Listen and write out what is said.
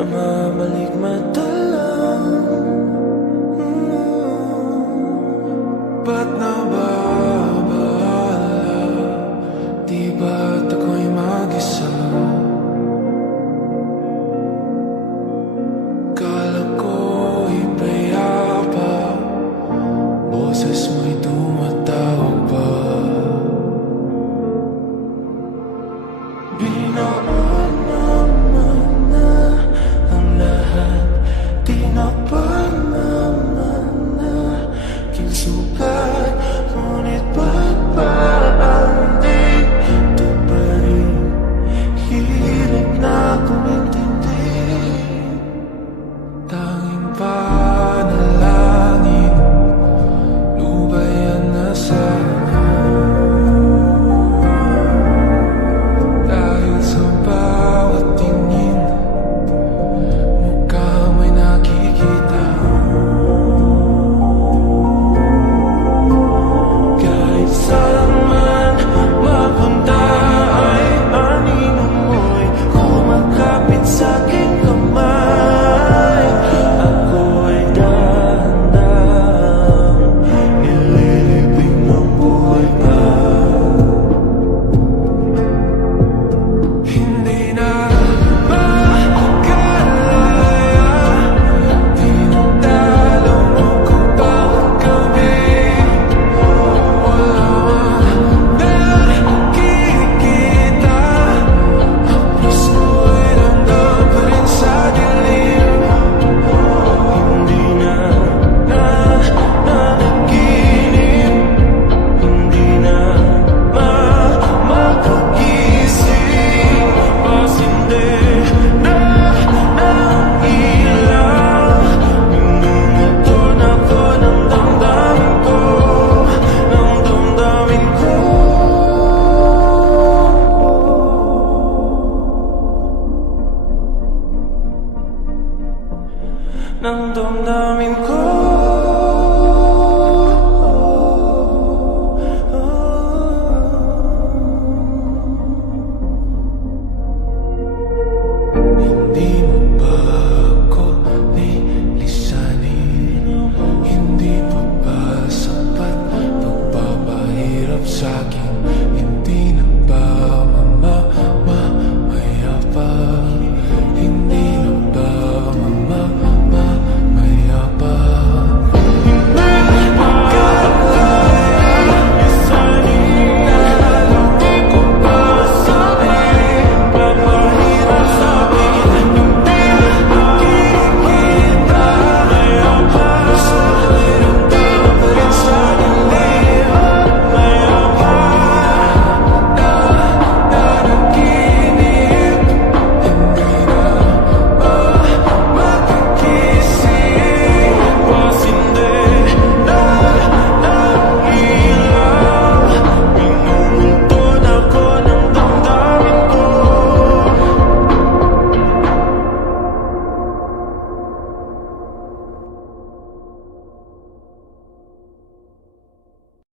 namamalikmata lang. Ba't nababahala? Di ba't ako'y mag-isa? Kala ko'y payapa, boses mo'y tumatawag pa. Binoon naman na ang lahat, di na pa naman na kinsukat. Ngunit ba't parang dito pa rin? Hirap na kumintindi. Tanging panalangin, lubayan na sana. Dahil sa bawat tingin, mukha mo'y nakikita. Kahit saan man mapunta ay anino mo'y kumakapit sa'king kamay. Ako'y dahan-dahang nililibing ng buhay pa. Hindi na makalaya, tinatalo mo ko bawat gabi. Wala mang nakikita, haplos ko'y ramdam pa rin sa dilim. Hindi na nanaginip, hindi na makagising. Pasindi na ang ilaw, minumotor na ko ng damdamin ko, ng damdamin ko, ng damdamin ko. Hindi mo ba ako nilisanin? Hindi pa ba sapat pagpapahirap sa'kin?